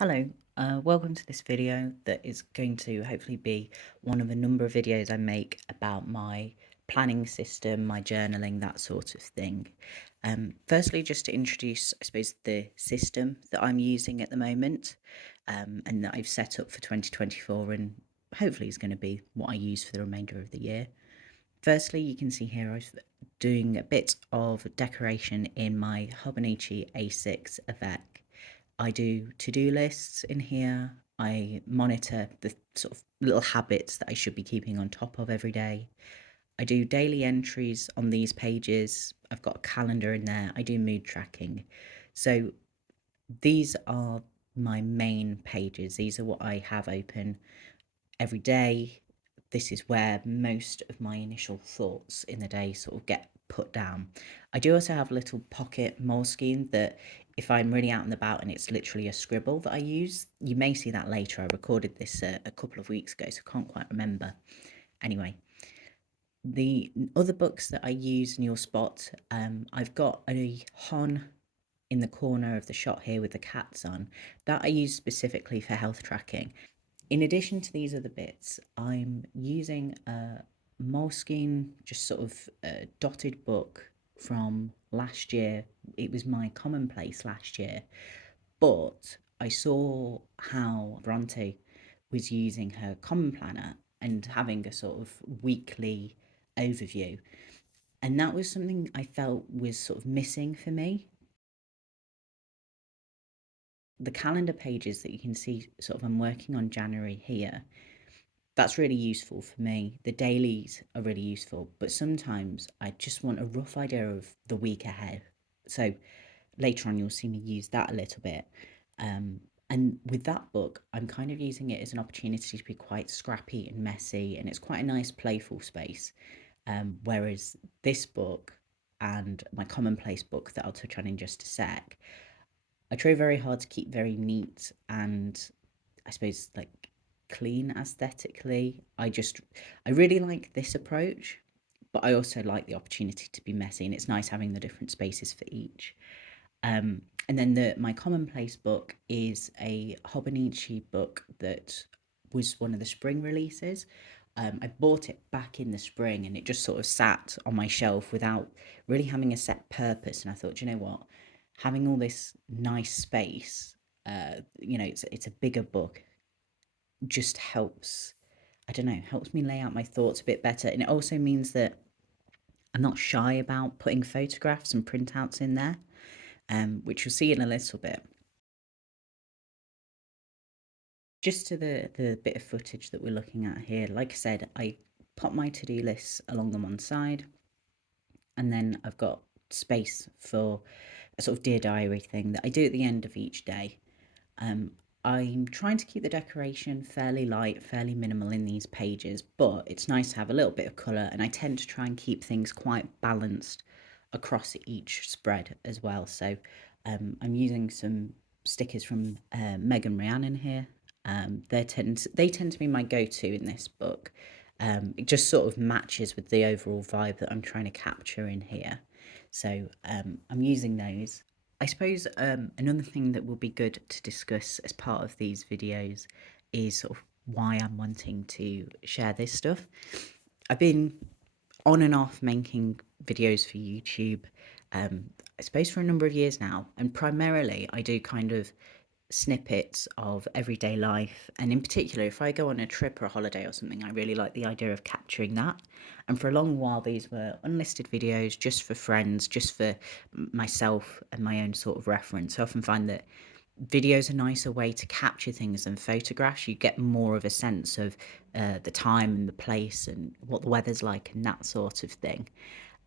Hello, welcome to this video that is going to hopefully be one of a number of videos I make about my planning system, my journaling, that sort of thing. Firstly, just to introduce, I suppose, the system that I'm using at the moment and that I've set up for 2024 and hopefully is going to be what I use for the remainder of the year. Firstly, you can see here I'm doing a bit of decoration in my Hobonichi A6 avec. I do to-do lists in here. I monitor the sort of little habits that I should be keeping on top of every day. I do daily entries on these pages. I've got a calendar in there. I do mood tracking. So these are my main pages. These are what I have open every day. This is where most of my initial thoughts in the day sort of get put down. I do also have a little pocket moleskine that if I'm really out and about and it's literally a scribble that I use, you may see that later. I recorded this a couple of weeks ago, so I can't quite remember. Anyway, the other books that I use and you'll spot, I've got a Hon in the corner of the shot here with the cats on that I use specifically for health tracking. In addition to these other bits, I'm using a Moleskine, just sort of a dotted book from last year. It was my commonplace last year, but I saw how Bronte was using her common planner and having a sort of weekly overview. And that was something I felt was sort of missing for me. The calendar pages that you can see, sort of, I'm working on January here. That's really useful for me. The dailies are really useful, but sometimes I just want a rough idea of the week ahead. So later on, you'll see me use that a little bit. And with that book, I'm kind of using it as an opportunity to be quite scrappy and messy, and it's quite a nice, playful space. Whereas this book and my commonplace book that I'll touch on in just a sec, I try very hard to keep very neat and I suppose like clean aesthetically. I really like this approach, but I also like the opportunity to be messy, and it's nice having the different spaces for each. And then my commonplace book is a Hobonichi book that was one of the spring releases. I bought it back in the spring and it just sort of sat on my shelf without really having a set purpose. And I thought, you know what? Having all this nice space, it's a bigger book, just helps, I don't know, helps me lay out my thoughts a bit better. And it also means that I'm not shy about putting photographs and printouts in there, which you'll see in a little bit. Just to the bit of footage that we're looking at here, like I said, I pop my to-do lists along the one side, and then I've got space for a sort of dear diary thing that I do at the end of each day. Um, I'm trying to keep the decoration fairly light, fairly minimal in these pages, but it's nice to have a little bit of colour, and I tend to try and keep things quite balanced across each spread as well. So I'm using some stickers from Meg and Rhiannon here. They tend to be my go-to in this book. It just sort of matches with the overall vibe that I'm trying to capture in here. So I'm using those. I suppose another thing that will be good to discuss as part of these videos is sort of why I'm wanting to share this stuff. I've been on and off making videos for YouTube, I suppose for a number of years now, and primarily I do kind of snippets of everyday life. And in particular, if I go on a trip or a holiday or something, I really like the idea of capturing that. And for a long while, these were unlisted videos just for friends, just for myself and my own sort of reference. I often find that videos are a nicer way to capture things than photographs. You get more of a sense of the time and the place and what the weather's like and that sort of thing.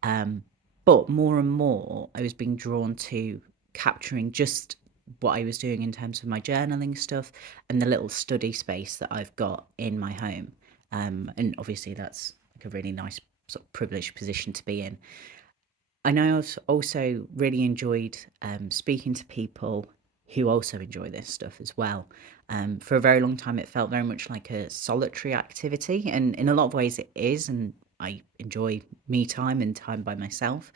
But more and more, I was being drawn to capturing just what I was doing in terms of my journaling stuff and the little study space that I've got in my home. And obviously, that's like a really nice sort of privileged position to be in. I know I've also really enjoyed speaking to people who also enjoy this stuff as well. For a very long time, it felt very much like a solitary activity, and in a lot of ways, it is. And I enjoy me time and time by myself.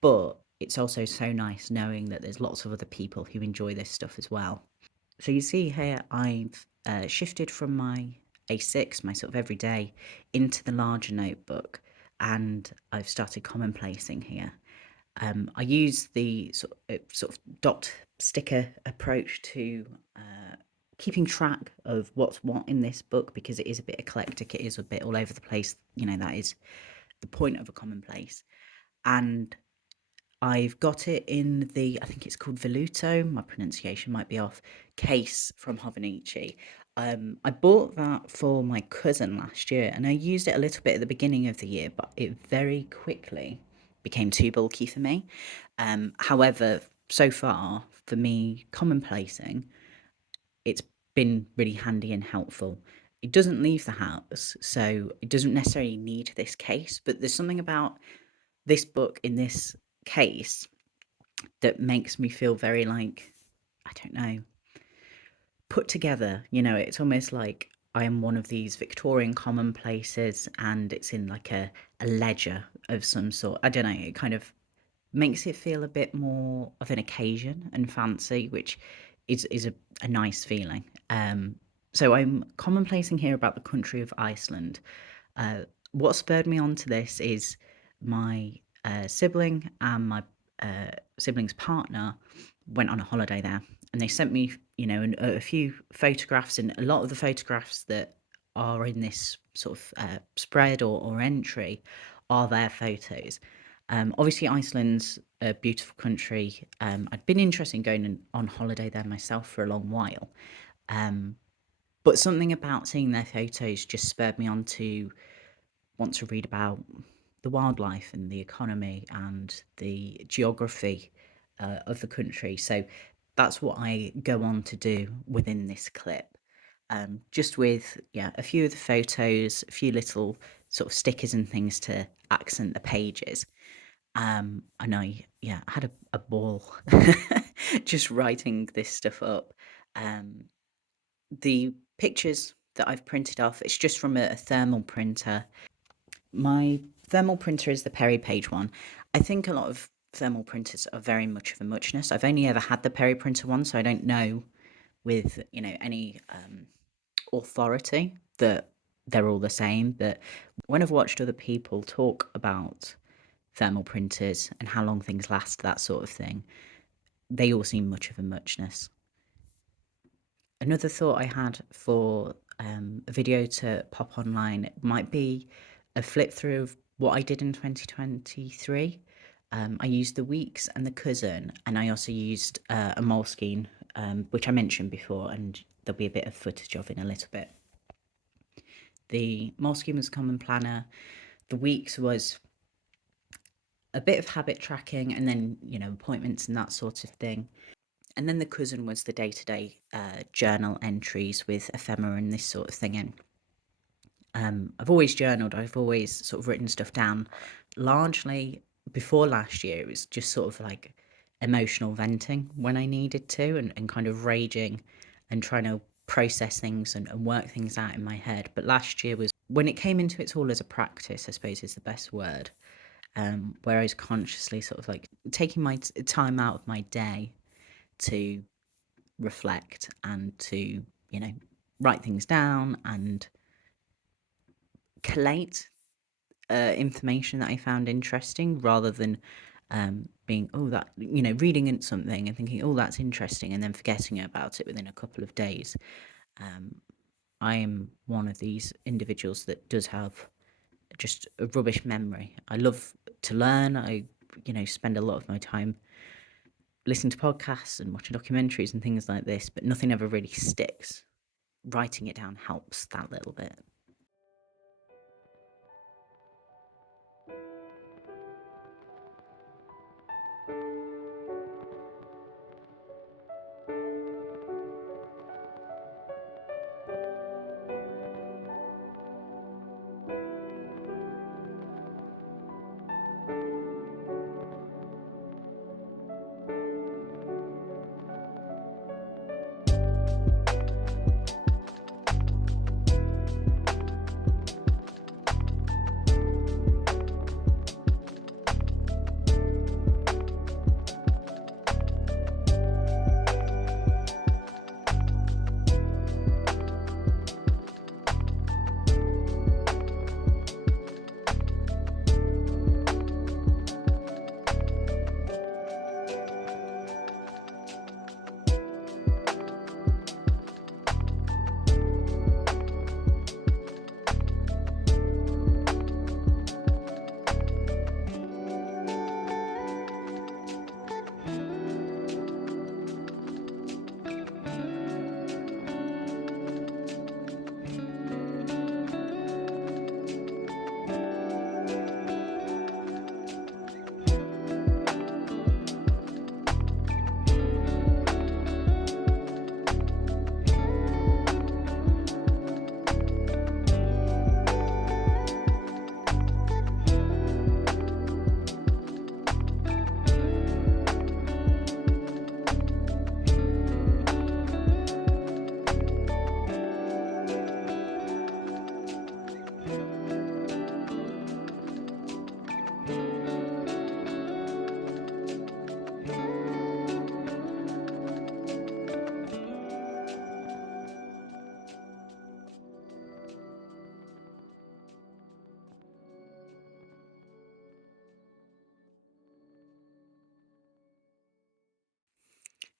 But it's also so nice knowing that there's lots of other people who enjoy this stuff as well. So you see here, I've shifted from my A6, my sort of everyday, into the larger notebook, and I've started commonplacing here. I use the sort of dot sticker approach to keeping track of what's what in this book, because it is a bit eclectic, it is a bit all over the place. You know, that is the point of a commonplace. And I've got it in the, I think it's called Veluto, my pronunciation might be off, case from Hobonichi. I bought that for my cousin last year, and I used it a little bit at the beginning of the year, but it very quickly became too bulky for me. However, so far, for me, commonplacing, it's been really handy and helpful. It doesn't leave the house, so it doesn't necessarily need this case, but there's something about this book in this case that makes me feel very, like, I don't know, put together. You know, it's almost like I am one of these Victorian commonplaces, and it's in like a ledger of some sort. I don't know, it kind of makes it feel a bit more of an occasion and fancy, which is a nice feeling. So I'm commonplacing here about the country of Iceland. What spurred me on to this is my sibling and my sibling's partner went on a holiday there, and they sent me, you know, a few photographs, and a lot of the photographs that are in this sort of spread or entry are their photos. Obviously, Iceland's a beautiful country. I'd been interested in going on holiday there myself for a long while. But something about seeing their photos just spurred me on to want to read about the wildlife and the economy and the geography of the country. So that's what I go on to do within this clip. Just with, yeah, a few of the photos, a few little sort of stickers and things to accent the pages. And I had a ball just writing this stuff up. Um, the pictures that I've printed off, it's just from a thermal printer. My thermal printer is the Perry Page one. I think a lot of thermal printers are very much of a muchness. I've only ever had the Perry printer one, so I don't know with, you know, any authority that they're all the same. But when I've watched other people talk about thermal printers and how long things last, that sort of thing, they all seem much of a muchness. Another thought I had for a video to pop online might be a flip through of what I did in 2023. I used the weeks and the cousin, and I also used a moleskine, which I mentioned before, and there'll be a bit of footage of in a little bit. The moleskine was common planner. The weeks was a bit of habit tracking, and then, you know, appointments and that sort of thing. And then the cousin was the day-to-day journal entries with ephemera and this sort of thing in. I've always journaled, I've always sort of written stuff down. Largely, before last year, it was just sort of like emotional venting when I needed to, and kind of raging and trying to process things and work things out in my head. But last year was when it came into its all as a practice, I suppose is the best word, where I was consciously sort of like taking my time out of my day to reflect and to, you know, write things down and collate information that I found interesting, rather than being, oh, that, you know, reading in something and thinking, oh, that's interesting, and then forgetting about it within a couple of days. I am one of these individuals that does have just a rubbish memory. I love to learn. I, you know, spend a lot of my time listening to podcasts and watching documentaries and things like this, but nothing ever really sticks. Writing it down helps that little bit.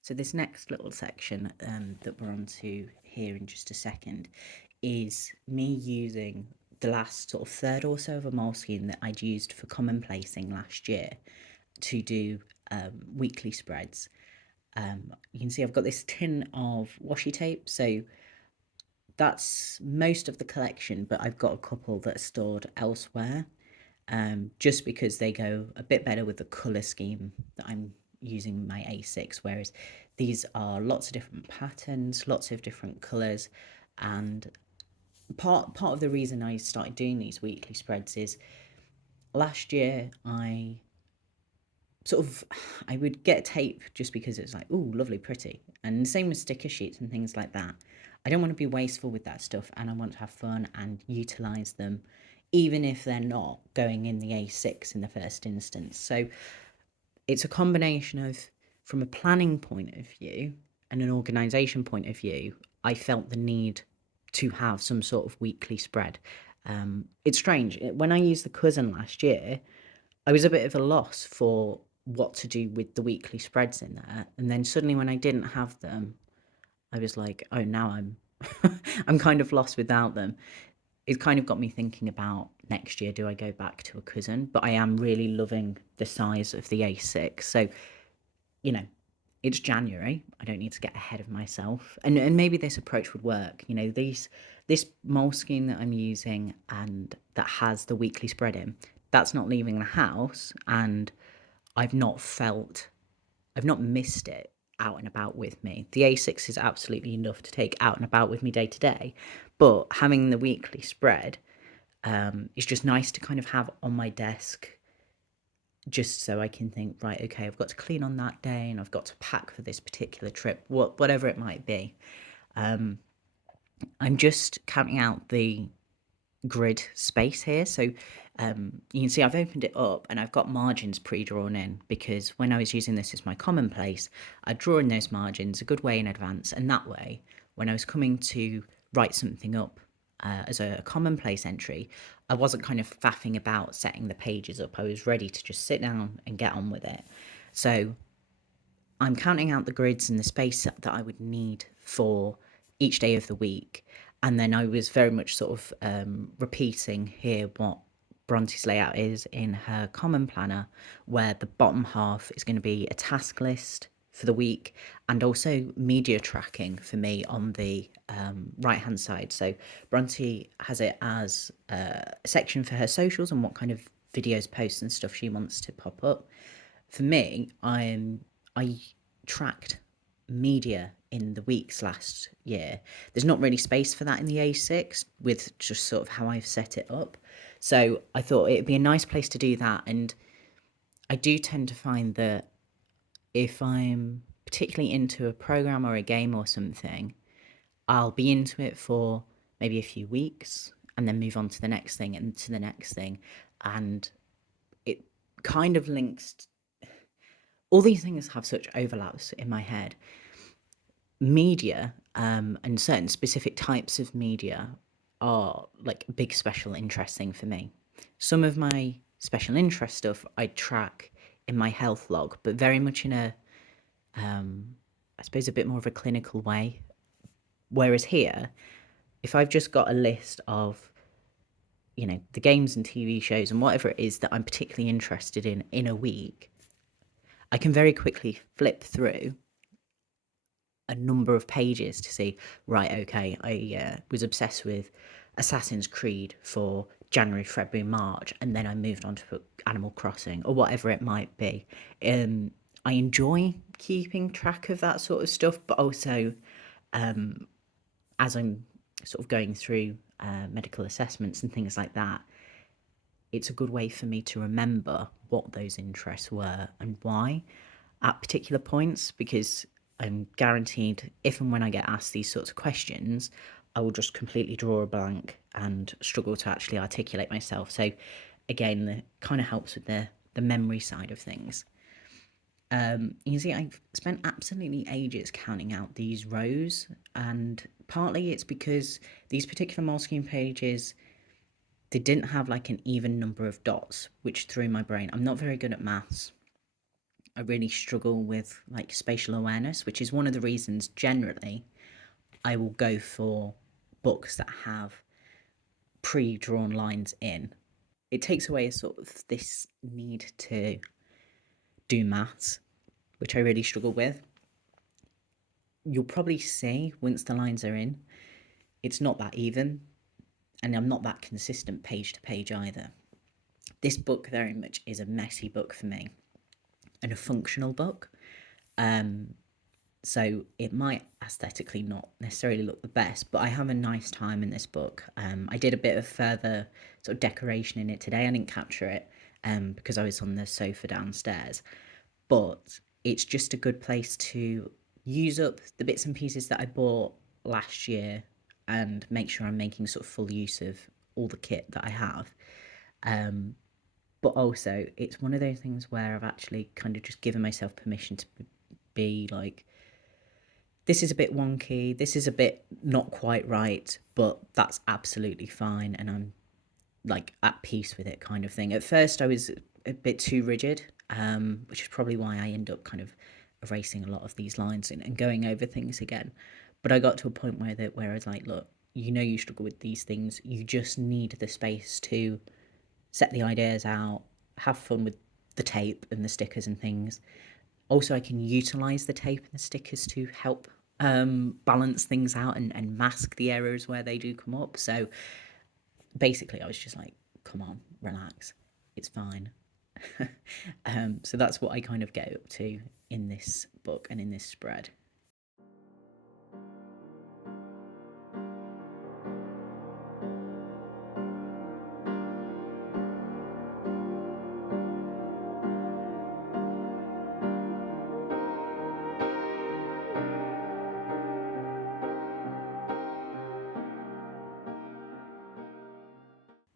So this next little section that we're on to here in just a second is me using the last sort of third or so of a moleskine that I'd used for commonplacing last year to do weekly spreads. You can see I've got this tin of washi tape, so that's most of the collection, but I've got a couple that are stored elsewhere, just because they go a bit better with the colour scheme that I'm using my A6, whereas these are lots of different patterns, lots of different colours, and part of the reason I started doing these weekly spreads is last year I would get tape just because it's like, oh, lovely, pretty. And the same with sticker sheets and things like that. I don't want to be wasteful with that stuff, and I want to have fun and utilize them, even if they're not going in the A6 in the first instance. So it's a combination of, from a planning point of view and an organization point of view, I felt the need to have some sort of weekly spread. It's strange. When I used the cousin last year, I was a bit of a loss for what to do with the weekly spreads in there. And then suddenly when I didn't have them, I was like, oh, now I'm I'm kind of lost without them. It kind of got me thinking about next year, do I go back to a cousin? But I am really loving the size of the A6. So, you know, it's January. I don't need to get ahead of myself. And maybe this approach would work. You know, this moleskine that I'm using and that has the weekly spread in, that's not leaving the house, and I've not missed it out and about with me. The A6 is absolutely enough to take out and about with me day to day, but having the weekly spread is just nice to kind of have on my desk, just so I can think, right, okay, I've got to clean on that day and I've got to pack for this particular trip, whatever it might be. I'm just counting out the grid space here. So you can see I've opened it up and I've got margins pre-drawn in, because when I was using this as my commonplace, I'd draw in those margins a good way in advance, and that way when I was coming to write something up as a commonplace entry, I wasn't kind of faffing about setting the pages up. I was ready to just sit down and get on with it. So I'm counting out the grids and the space that I would need for each day of the week. And then I was very much sort of repeating here what Bronte's layout is in her common planner, where the bottom half is going to be a task list for the week and also media tracking for me on the right hand side. So Bronte has it as a section for her socials and what kind of videos, posts and stuff she wants to pop up. For me, I tracked media in the weeks last year. There's not really space for that in the A6 with just sort of how I've set it up. So I thought it'd be a nice place to do that. And I do tend to find that if I'm particularly into a program or a game or something, I'll be into it for maybe a few weeks and then move on to the next thing and to the next thing. And it kind of links. All these things have such overlaps in my head. Media and certain specific types of media are like big special interest thing for me. Some of my special interest stuff I track in my health log, but very much in a, I suppose, a bit more of a clinical way. Whereas here, if I've just got a list of, you know, the games and TV shows and whatever it is that I'm particularly interested in a week, I can very quickly flip through a number of pages to see, right, okay, I was obsessed with Assassin's Creed for January, February, March, and then I moved on to Animal Crossing or whatever it might be. I enjoy keeping track of that sort of stuff, but also as I'm sort of going through medical assessments and things like that, it's a good way for me to remember what those interests were and why at particular points, because I'm guaranteed if and when I get asked these sorts of questions, I will just completely draw a blank and struggle to actually articulate myself. So again, it kind of helps with the memory side of things. You can see I've spent absolutely ages counting out these rows, and partly it's because these particular moleskine pages, they didn't have like an even number of dots, which threw my brain. I'm not very good at maths. I really struggle with like spatial awareness, which is one of the reasons generally I will go for books that have pre-drawn lines in. It takes away sort of this need to do maths, which I really struggle with. You'll probably see once the lines are in, it's not that even, and I'm not that consistent page to page either. This book very much is a messy book for me and a functional book. So it might aesthetically not necessarily look the best, but I have a nice time in this book. I did a bit of further sort of decoration in it today. I didn't capture it because I was on the sofa downstairs, but it's just a good place to use up the bits and pieces that I bought last year and make sure I'm making sort of full use of all the kit that I have. But also, it's one of those things where I've actually kind of just given myself permission to be like, this is a bit wonky, this is a bit not quite right, but that's absolutely fine, and I'm like at peace with it, kind of thing. At first, I was a bit too rigid, which is probably why I end up kind of erasing a lot of these lines and going over things again. But I got to a point where I was like, look, you know, you struggle with these things. You just need the space to set the ideas out, have fun with the tape and the stickers and things. Also, I can utilize the tape and the stickers to help balance things out and mask the errors where they do come up. So basically, I was just like, come on, relax, it's fine. So that's what I kind of get up to in this book and in this spread.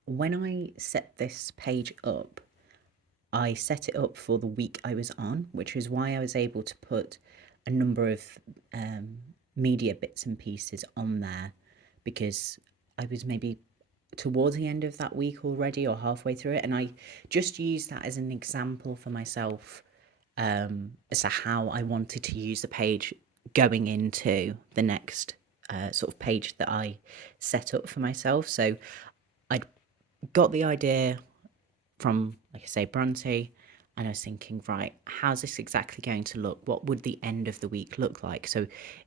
When I set this page up, I set it up for the week I was on, which is why I was able to put a number of media bits and pieces on there, because I was maybe towards the end of that week already or halfway through it, and I just used that as an example for myself as to how I wanted to use the page going into the next sort of page that I set up for myself. So I'd got the idea from, like I say, Bronte, and I was thinking, right, how's this exactly going to look? What would the end of the week look like? So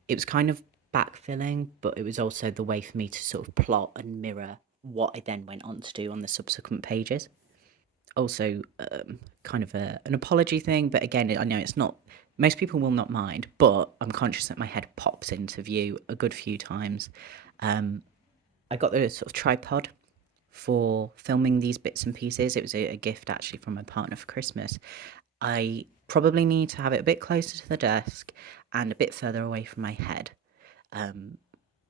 it was kind of backfilling, but it was also the way for me to sort of plot and mirror what I then went on to do on the subsequent pages. Also, kind of an apology thing, but again, I know it's not, most people will not mind, but I'm conscious that my head pops into view a good few times. I got the sort of tripod for filming these bits and pieces. It was a gift actually from my partner for Christmas. I probably need to have it a bit closer to the desk and a bit further away from my head. I'm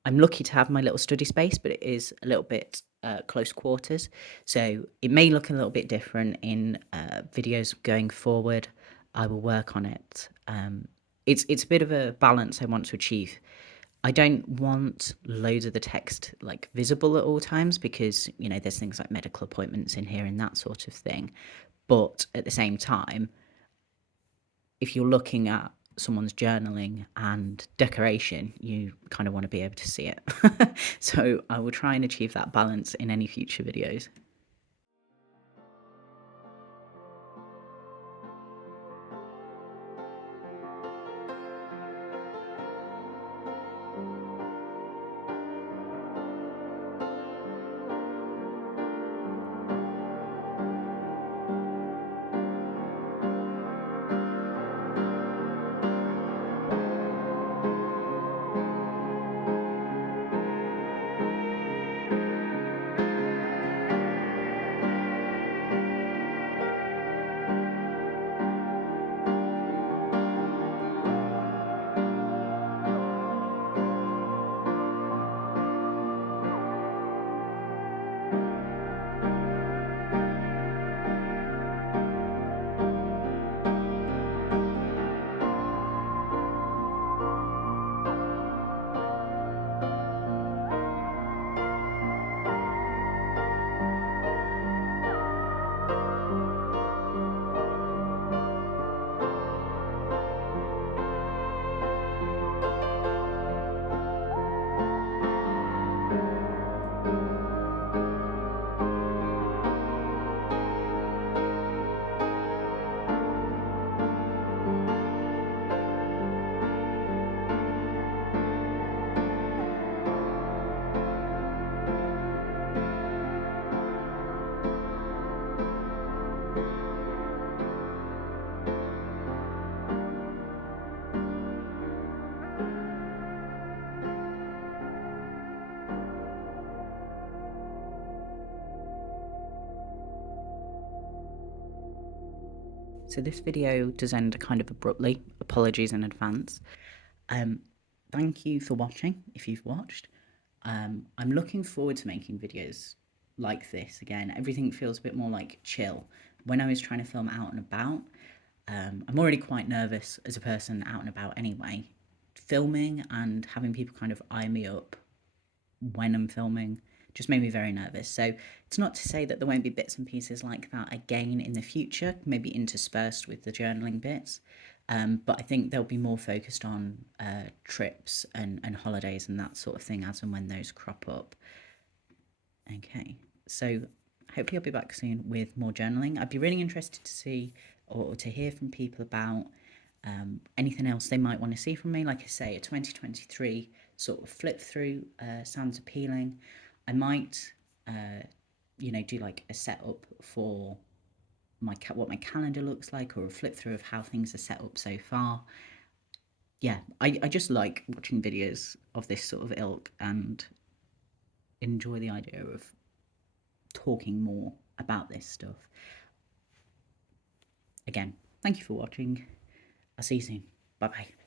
lucky to have my little study space, but it is a little bit close quarters. So it may look a little bit different in videos going forward. I will work on it. It's a bit of a balance I want to achieve. I don't want loads of the text like visible at all times because, you know, there's things like medical appointments in here and that sort of thing. But at the same time, if you're looking at someone's journaling and decoration, you kind of want to be able to see it. So I will try and achieve that balance in any future videos. so this video does end kind of abruptly. Apologies in advance. Thank you for watching, if you've watched. I'm looking forward to making videos like this again. Everything feels a bit more like chill. When I was trying to film out and about, I'm already quite nervous as a person out and about anyway. Filming and having people kind of eye me up when I'm filming just made me very nervous. So it's not to say that there won't be bits and pieces like that again in the future, maybe interspersed with the journaling bits. But I think they'll be more focused on trips and holidays and that sort of thing as and when those crop up. Okay, so hopefully I'll be back soon with more journaling. I'd be really interested to see or to hear from people about anything else they might want to see from me. Like I say, a 2023 sort of flip through sounds appealing. I might, do like a setup for what my calendar looks like, or a flip through of how things are set up so far. Yeah, I just like watching videos of this sort of ilk and enjoy the idea of talking more about this stuff. Again, thank you for watching. I'll see you soon. Bye bye.